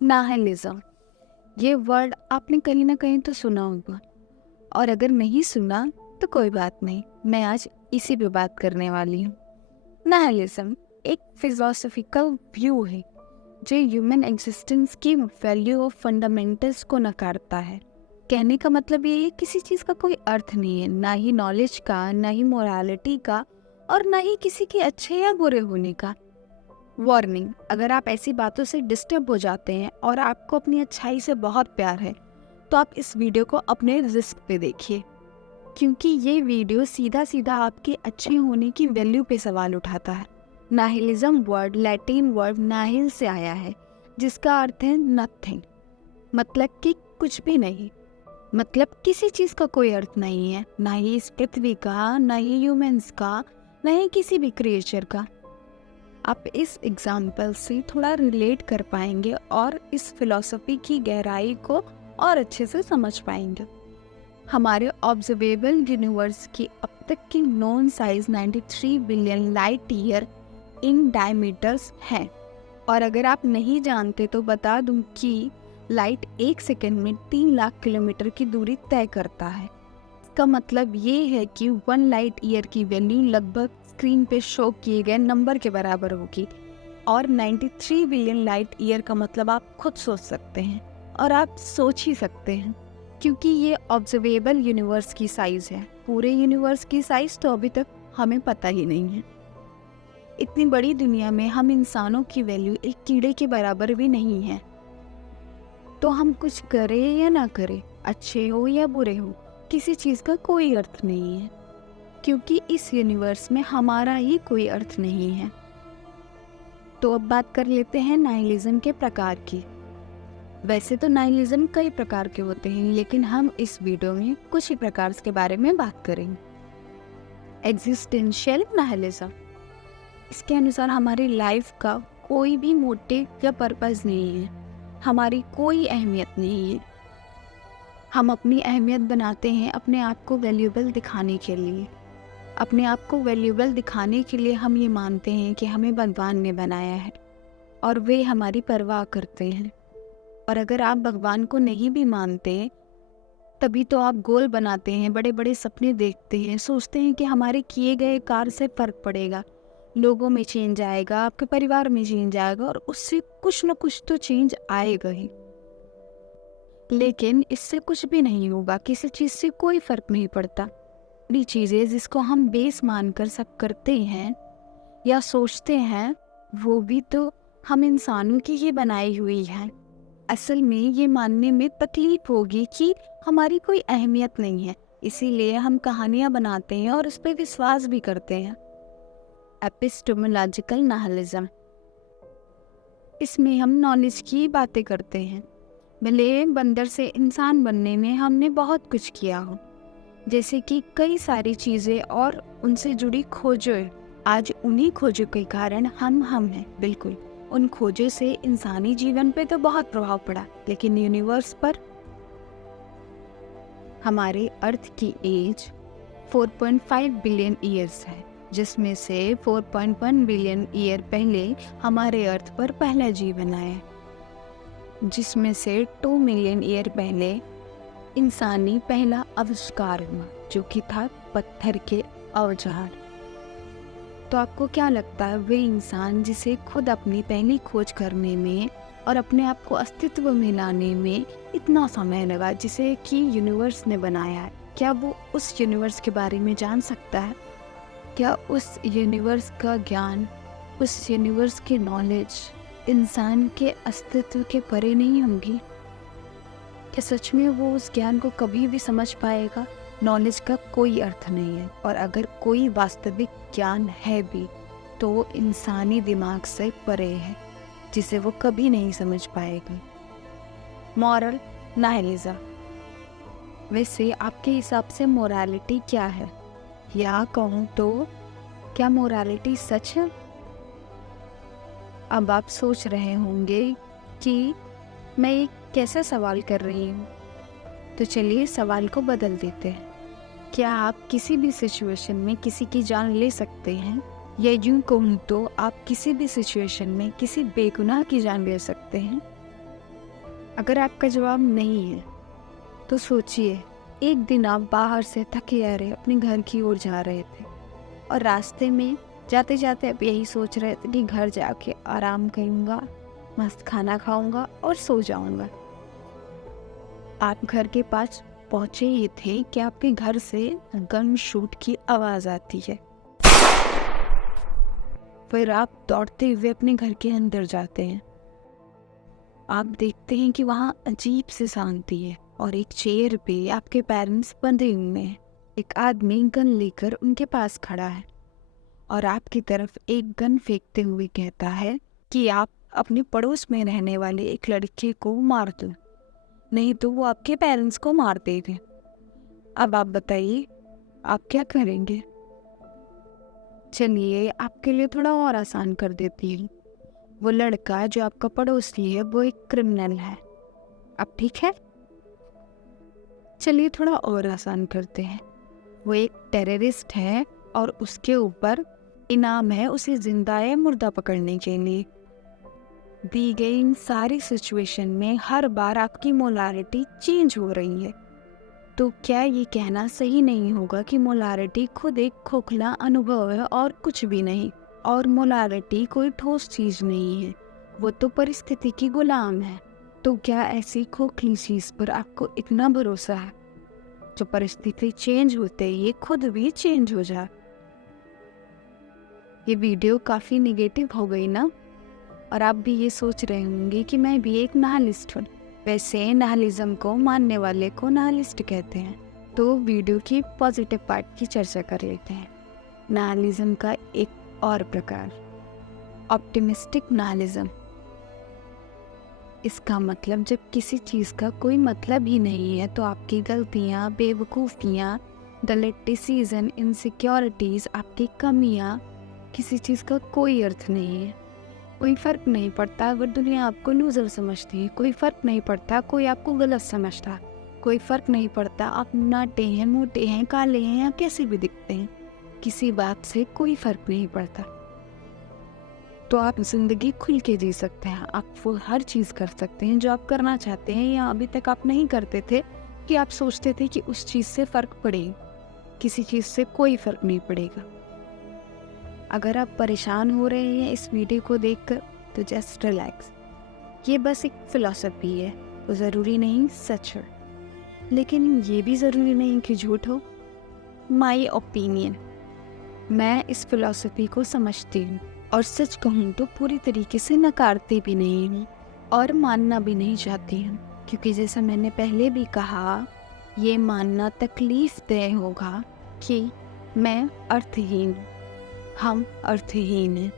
Nihilism, ये word आपने कहीं ना कहीं तो सुना होगा, और अगर नहीं सुना तो कोई बात नहीं, मैं आज इसी पे बात करने वाली हूँ। नाहिलिज्म एक फिलोसॉफिकल व्यू है जो ह्यूमन एग्जिस्टेंस की वैल्यू और फंडामेंटल्स को नकारता है। कहने का मतलब ये है किसी चीज़ का कोई अर्थ नहीं है, ना ही नॉलेज का, ना ही मोरालिटी का, और ना ही किसी के अच्छे या बुरे होने का। वार्निंग, अगर आप ऐसी बातों से डिस्टर्ब हो जाते हैं और आपको अपनी अच्छाई से बहुत प्यार है तो आप इस वीडियो को अपने रिस्क पे देखिए, क्योंकि ये वीडियो सीधा सीधा आपके अच्छे होने की वैल्यू पे सवाल उठाता है। Nihilism word Latin word Nahil से आया है, जिसका अर्थ है नथिंग, मतलब कि कुछ भी नहीं। मतलब किसी चीज़ का कोई अर्थ नहीं है, ना ही इस पृथ्वी का, ना ही ह्यूमंस का, ना ही किसी भी क्रिएचर का। आप इस एग्जाम्पल से थोड़ा रिलेट कर पाएंगे और इस फिलॉसफी की गहराई को और अच्छे से समझ पाएंगे। हमारे ऑब्जर्वेबल यूनिवर्स की अब तक की known size 93 billion light year in diameters है। और अगर आप नहीं जानते तो बता दूं कि लाइट एक सेकंड में 3 लाख किलोमीटर की दूरी तय करता है। इसका मतलब ये है कि 1 लाइट ईयर की वैल्यू लगभग स्क्रीन पे शो किए गए नंबर के बराबर होगी, और 93 बिलियन लाइट ईयर का मतलब आप खुद सोच सकते हैं, और आप सोच ही सकते हैं क्योंकि ये ऑब्जर्वेबल यूनिवर्स की साइज है। पूरे यूनिवर्स की साइज तो अभी तक हमें पता ही नहीं है। इतनी बड़ी दुनिया में हम इंसानों की वैल्यू एक कीड़े के बराबर भी नहीं है। तो हम कुछ करें या ना करें, अच्छे हो या बुरे हो, किसी चीज़ का कोई अर्थ नहीं है, क्योंकि इस यूनिवर्स में हमारा ही कोई अर्थ नहीं है। तो अब बात कर लेते हैं नाइलिज्म के प्रकार की। वैसे तो नाइलिज्म कई प्रकार के होते हैं, लेकिन हम इस वीडियो में कुछ ही प्रकार के बारे में बात करेंगे। एग्जिस्टेंशियल नाइलिज्म, इसके अनुसार हमारी लाइफ का कोई भी मोटिव या पर्पस नहीं है, हमारी कोई अहमियत नहीं है। हम अपनी अहमियत बनाते हैं अपने आप को वैल्यूएबल दिखाने के लिए। अपने आप को वैल्यूएबल दिखाने के लिए हम ये मानते हैं कि हमें भगवान ने बनाया है और वे हमारी परवाह करते हैं। और अगर आप भगवान को नहीं भी मानते, तभी तो आप गोल बनाते हैं, बड़े बड़े सपने देखते हैं, सोचते हैं कि हमारे किए गए कार्य से फ़र्क पड़ेगा, लोगों में चेंज आएगा, आपके परिवार में चेंज आएगा, और उससे कुछ न कुछ तो चेंज आएगा ही। लेकिन इससे कुछ भी नहीं होगा, किसी चीज़ से कोई फ़र्क नहीं पड़ता। बड़ी चीज़ें जिसको हम बेस मानकर सब करते हैं या सोचते हैं, वो भी तो हम इंसानों की ही बनाई हुई है। असल में ये मानने में तकलीफ होगी कि हमारी कोई अहमियत नहीं है, इसीलिए हम कहानियाँ बनाते हैं और उस पर विश्वास भी करते हैं। एपिस्टेमोलॉजिकल नाहिलिज्म, इसमें हम नॉलेज की बातें करते हैं। भले बंदर से इंसान बनने में हमने बहुत कुछ किया हो, जैसे कि कई सारी चीज़ें और उनसे जुड़ी खोजें। आज उन्हीं खोजों के कारण हम हैं। बिल्कुल, उन खोजों से इंसानी जीवन पे तो बहुत प्रभाव पड़ा, लेकिन यूनिवर्स पर। हमारे अर्थ की एज 4.5 बिलियन ईयर्स है, जिसमें से 4.1 बिलियन ईयर पहले हमारे अर्थ पर पहला जीवन आया, जिसमें से 2 मिलियन ईयर पहले इंसानी पहला आविष्कार हुआ, जो कि था पत्थर के औजार। तो आपको क्या लगता है, वे इंसान जिसे खुद अपनी पहली खोज करने में और अपने आप को अस्तित्व में लाने में इतना समय लगा, जिसे कि यूनिवर्स ने बनाया है, क्या वो उस यूनिवर्स के बारे में जान सकता है? क्या उस यूनिवर्स का ज्ञान, उस यूनिवर्स की नॉलेज इंसान के अस्तित्व के परे नहीं होंगी? क्या सच में वो उस ज्ञान को कभी भी समझ पाएगा? नॉलेज का कोई अर्थ नहीं है, और अगर कोई वास्तविक ज्ञान है भी तो वो इंसानी दिमाग से परे है, जिसे वो कभी नहीं समझ पाएगा। मॉरल नाहिलिज्म, वैसे आपके हिसाब से मोरालिटी क्या है, या कहूँ तो क्या मोरालिटी सच है? अब आप सोच रहे होंगे कि मैं ये कैसे सवाल कर रही हूँ, तो चलिए सवाल को बदल देते हैं। क्या आप किसी भी सिचुएशन में किसी की जान ले सकते हैं, या यूँ कहूँ तो आप किसी भी सिचुएशन में किसी बेगुनाह की जान ले सकते हैं? अगर आपका जवाब नहीं है तो सोचिए, एक दिन आप बाहर से थके आ रहे अपने घर की ओर जा रहे थे और रास्ते में जाते जाते आप यही सोच रहे थे कि घर जाके आराम करूँगा, मस्त खाना खाऊंगा और सो जाऊंगा। आप घर के पास पहुंचे ही थे कि आपके घर से गन शूट की आवाज़ आती है। फिर आप दौड़ते हुए अपने घर के अंदर जाते हैं। आप देखते हैं कि वहाँ अजीब सी शांति है और एक चेयर पे आपके पेरेंट्स बंधे हुए हैं। एक आदमी गन लेकर उनके पास खड़ा है और आपकी तरफ एक गन फेंकते हुए कहता है कि आप अपने पड़ोस में रहने वाले एक लड़के को मार दो, नहीं तो वो आपके पेरेंट्स को मार देंगे। अब आप बताइए, आप क्या करेंगे? चलिए आपके लिए थोड़ा और आसान कर देती हूँ। वो लड़का जो आपका पड़ोसी है वो एक क्रिमिनल है। अब ठीक है? चलिए थोड़ा और आसान करते हैं। वो एक टेररिस्ट है और उसके ऊपर इनाम है उसे जिंदा या मुर्दा पकड़ने के लिए। दी गई इन सारी सिचुएशन में हर बार आपकी मोलारिटी चेंज हो रही है, तो क्या ये कहना सही नहीं होगा कि मोलारिटी खुद एक खोखला अनुभव है और कुछ भी नहीं? और मोलारिटी कोई ठोस चीज नहीं है, वो तो परिस्थिति की गुलाम है। तो क्या ऐसी खोखली चीज पर आपको इतना भरोसा है जो परिस्थिति चेंज होते ही ये खुद भी चेंज हो जाए? ये वीडियो काफी निगेटिव हो गई ना? और आप भी ये सोच रहे होंगे कि मैं भी एक नाहलिस्ट हूँ। वैसे नाहलिज्म को मानने वाले को नाहलिस्ट कहते हैं। तो वीडियो की पॉजिटिव पार्ट की चर्चा कर लेते हैं। नाहलिज्म का एक और प्रकार, ऑप्टिमिस्टिक नाहलिज्म। इसका मतलब जब किसी चीज़ का कोई मतलब ही नहीं है तो आपकी गलतियाँ, बेवकूफ़ियाँ, गलत डिसीज़न, इनसिक्योरिटीज़, आपकी कमियाँ, किसी चीज़ का कोई अर्थ नहीं है। कोई फ़र्क नहीं पड़ता अगर दुनिया आपको लूज़र समझती है, कोई फ़र्क नहीं पड़ता कोई आपको गलत समझता, कोई फ़र्क नहीं पड़ता आप नाटे हैं, मोटे हैं, काले हैं या कैसे भी दिखते हैं, किसी बात से कोई फ़र्क नहीं पड़ता। तो आप ज़िंदगी खुल के जी सकते हैं। आप वो हर चीज़ कर सकते हैं जो आप करना चाहते हैं या अभी तक आप नहीं करते थे कि आप सोचते थे कि उस चीज़ से फ़र्क पड़ेगा। किसी चीज़ से कोई फ़र्क नहीं पड़ेगा। अगर आप परेशान हो रहे हैं इस वीडियो को देखकर तो जस्ट रिलैक्स। ये बस एक फ़िलॉसफी है, वो ज़रूरी नहीं सच हो, लेकिन ये भी ज़रूरी नहीं कि झूठ हो। माई ओपिनियन, मैं इस फ़िलॉसफी को समझती हूँ और सच कहूँ तो पूरी तरीके से नकारती भी नहीं हूँ और मानना भी नहीं चाहती हूँ, क्योंकि जैसा मैंने पहले भी कहा, ये मानना तकलीफ़देह होगा कि मैं अर्थहीन, हम अर्थहीन हैं।